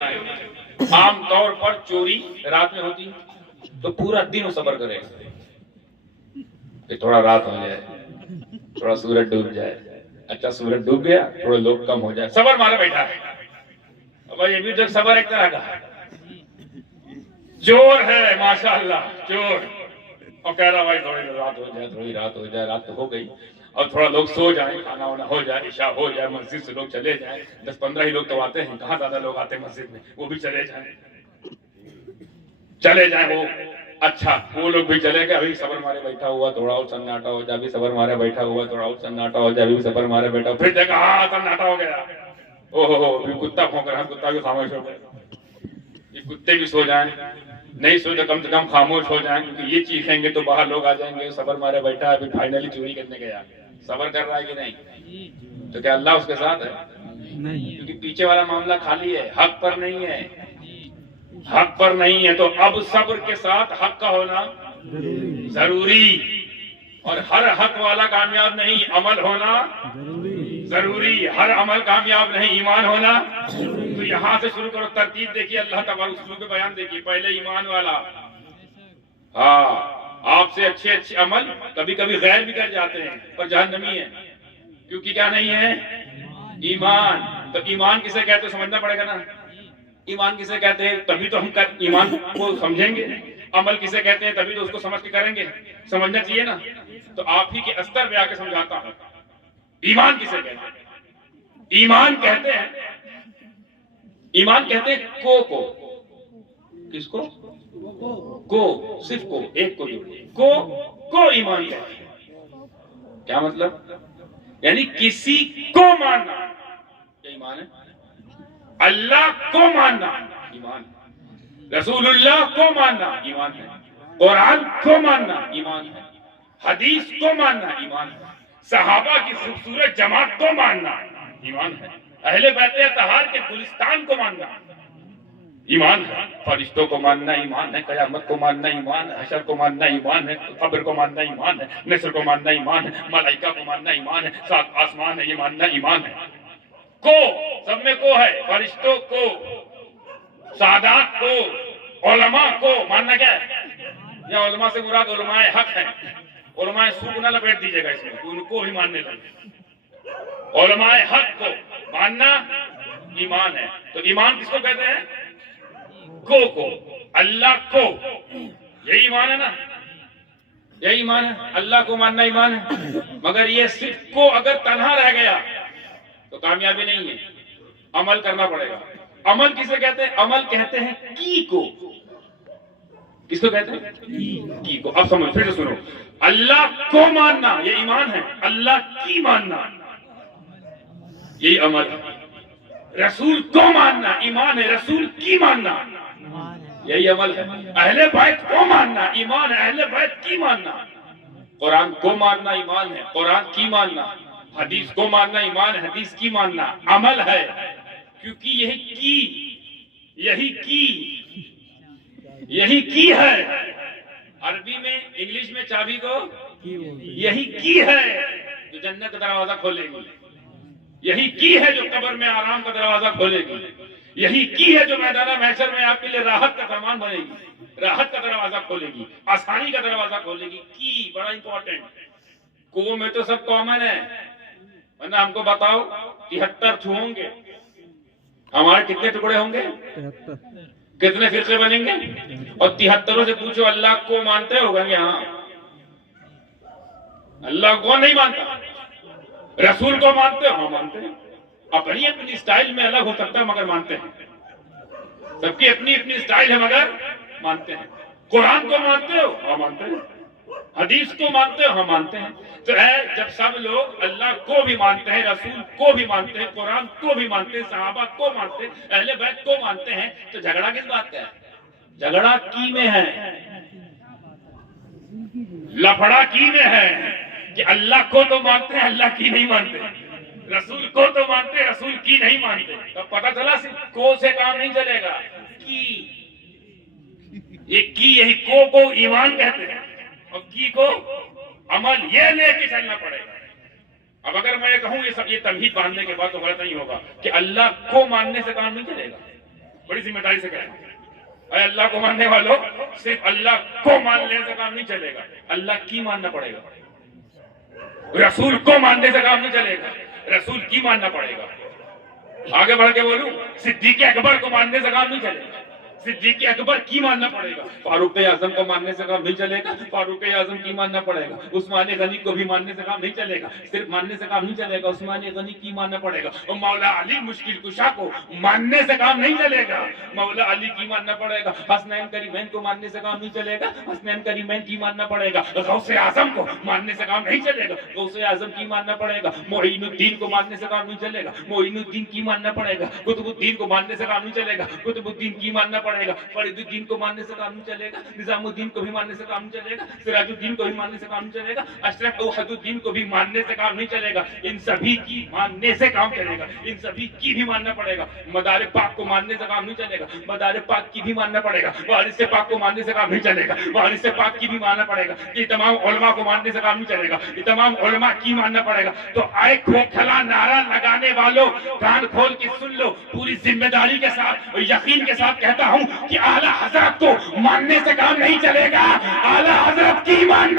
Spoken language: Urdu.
عام طور پر چوری رات میں ہوتی تو پورا دن وہ صبر کرے کہ تھوڑا رات ہو جائے، تھوڑا سورج ڈوب جائے، اچھا سورج ڈوب گیا تھوڑے لوگ کم ہو جائے، صبر مارا بیٹھا ہے۔ اب یہ بھی تو صبر ایک طرح کا ہے، چور ہے ماشاءاللہ چور، اور کہہ رہا بھائی تھوڑی رات ہو جائے، تھوڑی رات ہو جائے، رات تو ہو گئی، اور تھوڑا لوگ سو جائیں، کھانا وانا ہو جائے، عشاء ہو جائے، مسجد سے لوگ چلے جائیں، 10-15 ہی لوگ تو آتے ہیں، کہاں زیادہ لوگ آتے ہیں مسجد میں، وہ بھی چلے جائیں وہ اچھا وہ لوگ بھی چلے گئے، ابھی صبر مارے بیٹھا ہوا تھوڑا اور سناٹا ہو جائے، ابھی صبر مارے بیٹھا ہوا تھوڑا اور سناٹا ہو جائے، ابھی صبر مارے بیٹھا پھر دیکھا ہاں سناٹا ہو گیا، او ہو ابھی کتا بھونک رہا، کتا بھی خاموش ہو گیا، یہ کتے بھی سو جائیں، نہیں سو تو کم سے کم خاموش ہو جائیں، کیونکہ یہ چیخیں گے تو باہر لوگ آ جائیں گے، صبر مارے بیٹھا ابھی فائنلی چوری کرنے گیا، صبر کر رہا ہے کہ نہیں؟ تو کیا اللہ اس کے ساتھ ہے؟ نہیں، کیونکہ پیچھے والا معاملہ خالی ہے، حق پر نہیں ہے، حق پر نہیں ہے، تو اب صبر کے ساتھ حق کا ہونا ضروری، اور ہر حق والا کامیاب نہیں، عمل ہونا ضروری، ہر عمل کامیاب نہیں، ایمان ہونا۔ تو یہاں سے شروع کرو، ترتیب دیکھیے، اللہ تبارک اسلوب کے بیان دیکھیے، پہلے ایمان والا، ہاں آپ سے اچھے عمل کبھی کبھی غیر بھی کر جاتے ہیں پر جہنمی ہے، کیونکہ کیا نہیں ہے؟ ایمان۔ تو ایمان کسے کہتے سمجھنا پڑے گا نا، ایمان کسے کہتے ہیں تبھی تو ہم ایمان کو سمجھیں گے، عمل کسے کہتے ہیں تبھی تو اس کو سمجھ کے کریں گے، سمجھنا چاہیے نا۔ تو آپ ہی کے استر پہ آ کے سمجھاتا ہوں، ایمان کسے کہتے ہیں؟ ایمان کہتے ہیں کو کس کو؟ کو صرف کو، ایک کو جوڑیے، کو ایمان کہتے ہیں۔ کیا مطلب؟ یعنی کسی کو ماننا، کیا ایمان ہے؟ اللہ کو ماننا ایمان ہے، رسول اللہ کو ماننا ایمان ہے، قرآن کو ماننا ایمان ہے، حدیث کو ماننا ایمان ہے، صحابہ کی خوبصورت جماعت کو ماننا ایمان ہے، اہل بیت اطہار کے گلستان کو ماننا ایمان ہے، فرشتوں کو ماننا ایمان ہے، قیامت کو ماننا ایمان ہے، حشر کو ماننا ایمان ہے، قبر کو ماننا ایمان ہے، نصر کو ماننا ایمان ہے، ملائکہ کو ماننا ایمان ہے، سات آسمان ہے یہ ماننا ایمان ہے۔ کو سب میں کو ہے، فرشتوں کو، سادات کو، علماء کو ماننا کیا ہے؟ یا علماء سے مراد علماء حق ہیں، علماء سوق نہ لپیٹ دیجیے گا اس میں، ان کو بھی ماننے لگے، علماء حق کو ماننا ایمان ہے۔ تو ایمان کس کو کہتے ہیں؟ کو اللہ کو، یہی ایمان ہے نا، یہی ایمان ہے، اللہ کو ماننا ایمان ہے۔ مگر یہ صرف کو اگر تنہا رہ گیا تو کامیابی نہیں ہے، عمل کرنا پڑے گا۔ عمل کسے کہتے ہیں؟ عمل کہتے ہیں کی کو، کس کو کہتے ہیں؟ کی کو۔ اب سمجھ، پھر سے سنو، اللہ کو ماننا یہ ایمان ہے، اللہ کی ماننا یہی عمل ہے، رسول کو ماننا ایمان ہے، رسول کی ماننا یہی عمل ہے، اہل بیت کو ماننا ایمان ہے، اہل بیت کی ماننا، قرآن کو ماننا ایمان ہے، قرآن کی ماننا، حدیث کو ماننا ایمان ہے، حدیث کی ماننا عمل ہے، کیونکہ یہی کی ہے، عربی میں انگلش میں چابی کو یہی کی ہے جو جنت کا دروازہ کھولے گی، یہی کی ہے جو قبر میں آرام کا دروازہ کھولے گی، یہی کی ہے جو میدان محشر میں آپ کے لیے راحت کا سامان بنے گی، راحت کا دروازہ کھولے گی، آسانی کا دروازہ کھولے گی۔ کی بڑا امپورٹنٹ، کو میں تو سب کامن ہے، ورنہ ہم کو بتاؤ 73 ہوں گے، ہمارے کتنے ٹکڑے ہوں گے؟ کتنے فرقے بنیں گے؟ اور 73 سے پوچھو اللہ کو مانتے ہو گے؟ ہاں، اللہ کو نہیں مانتا، رسول کو مانتے ہو؟ ہاں مانتے ہیں، اپنی اپنی سٹائل میں الگ ہو سکتا ہے مگر مانتے ہیں، سب کی اپنی اپنی سٹائل ہے مگر مانتے ہیں۔ قرآن کو مانتے ہو؟ ہاں مانتے ہیں، حدیث کو مانتے ہو؟ ہاں مانتے ہیں۔ تو جب سب لوگ اللہ کو بھی مانتے ہیں، رسول کو بھی مانتے ہیں، قرآن کو بھی مانتے ہیں، صحابہ کو مانتے ہیں، اہل بیت کو مانتے ہیں، تو جھگڑا کس بات کا ہے؟ جھگڑا کی میں ہے، لفڑا کی میں ہے کہ اللہ کو تو مانتے ہیں، اللہ کی نہیں مانتے، رسول کو تو مانتے ہیں، رسول کی نہیں مانتے۔ تو پتہ چلا صرف کو سے کام نہیں چلے گا، کی، یہ کی، یہی کو ایمان کہتے ہیں، اور کی کو عمل، یہ لے کے چلنا پڑے گا۔ اب اگر میں یہ کہوں یہ تمہید باندھنے کے بعد تو غلط نہیں ہوگا کہ اللہ کو ماننے سے کام نہیں چلے گا، بڑی ذمہ داری سے کہنا. اے اللہ کو ماننے والوں، صرف اللہ کو ماننے سے کام نہیں چلے گا، اللہ کی ماننا پڑے گا. رسول کو ماننے سے کام نہیں چلے گا، رسول کی ماننا پڑے گا. آگے بڑھ کے بولوں، صدیق اکبر کو ماننے سے کام نہیں چلے گا، صدیق اکبر کی ماننا پڑے گا. فاروق اعظم کو ماننے سے کام نہیں چلے گا، فاروق اعظم کی ماننا پڑے گا. عثمان غنی کو بھی ماننے سے کام نہیں چلے گا، صرف ماننے سے کام نہیں چلے گا، عثمان غنی کی ماننا پڑے گا. اور مولا علی مشکل کشا کو ماننے سے کام نہیں چلے گا، مولا علی کی ماننا پڑے گا. حسنین کریمین کو ماننے سے کام نہیں چلے گا، حسنین کریمین کی ماننا پڑے گا. غوث اعظم کو ماننے سے کام نہیں چلے گا، غوث اعظم کی ماننا پڑے گا. معین الدین کو ماننے سے کام نہیں چلے گا، معین الدین کی ماننا پڑے گا. قطب الدین کو ماننے سے کام نہیں چلے گا، قطب الدین کی ماننا پڑے گا. فرید الدین کو ماننے سے کام نہیں چلے گا، نظام الدین کو بھی ماننے سے کام نہیں چلے گا، سراج الدین کو بھی ماننے سے کام نہیں چلے گا، اشرف اوحد الدین کو بھی ماننے سے کام نہیں چلے گا. ان سبھی کی ماننے سے کام چلے گا، ان سبھی کی بھی ماننا پڑے گا. مدار پاک کو ماننے سے کام نہیں چلے گا، مدار پاک کی بھی ماننا پڑے گا. وارث پاک کو ماننے سے کام نہیں چلے گا، وارث پاک کی بھی ماننا پڑے گا. یہ تمام علماء کو ماننے سے کام نہیں چلے گا، یہ تمام علماء کی ماننا پڑے گا. تو آئے کھوکھلا نعرہ لگانے والوں، کان کھول کے سن لو. پوری ذمہ داری کے ساتھ اور یقین کے ساتھ کہتا ہوں کہ اعلیٰ حضرت کو ماننے سے کام نہیں چلے گا، اعلیٰ حضرت کی ماننے